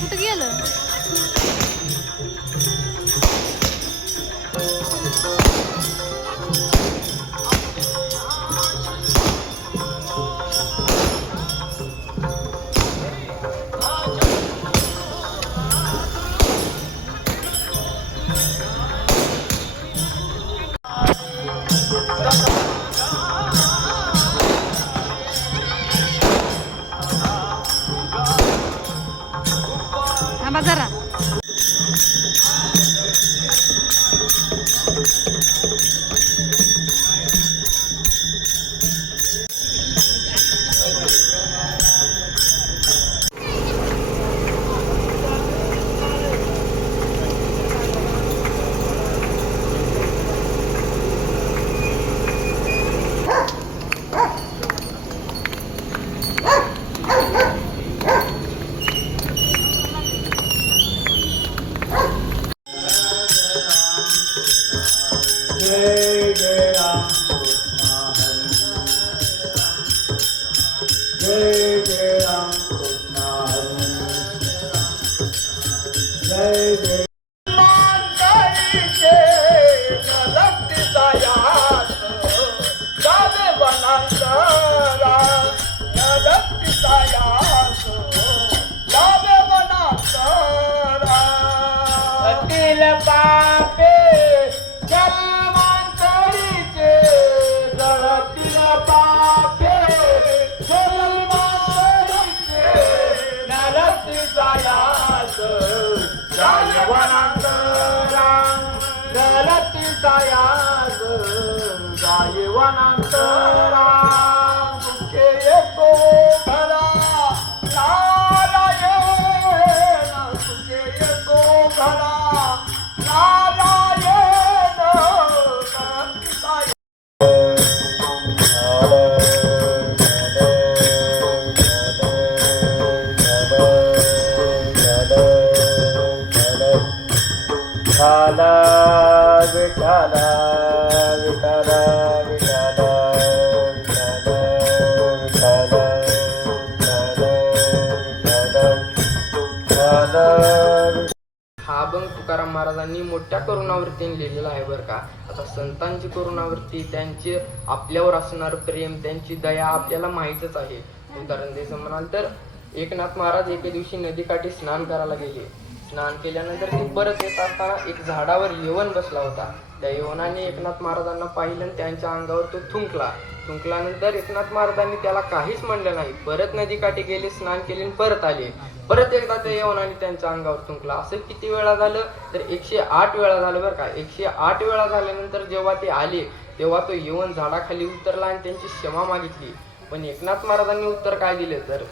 कुठं गेलं? थांबा जरा. जय जय राम जय जय राम जय जय पापे जन्मांतरीचे जळतील पापे जन्मांतरीचे नरतीचा यास जाय वनांतरा नरतीचा यास जाय वनांतरा दुःखे एको घरा नारायण सुखे एको घरा विठाला विठाला विठाला विठाला विठाला विठाला. हा अभंग तुकाराम महाराजांनी मोठ्या करुणावृत्तीने लिहिलेला आहे बरं का. आता संतांची करुणावृत्ती, त्यांचे आपल्यावर असणार प्रेम, त्यांची दया आपल्याला माहीतच आहे. उदाहरण द्यायचं म्हणाल तर एकनाथ महाराज एके दिवशी नदीकाठी स्नान करायला गेले. स्नान केल्यानंतर ते परत येत असताना एक झाडावर यवन बसला होता. त्या यवनाने एकनाथ महाराजांना पाहिलं आणि त्यांच्या अंगावर तो थुंकल्यानंतर एकनाथ महाराजांनी त्याला काहीच म्हणलं नाही. परत नदीकाठी गेले, स्नान केले आणि परत आले. परत एकदा त्या यवनाने त्यांच्या अंगावर थुंकला. असं किती वेळा झालं तर 108 वेळा झालं बरं का. 108 वेळा झाल्यानंतर जेव्हा ते आले तेव्हा तो यवन झाडाखाली उतरला आणि त्यांची क्षमा मागितली. पण एकनाथ महाराजांनी उत्तर काय दिले तर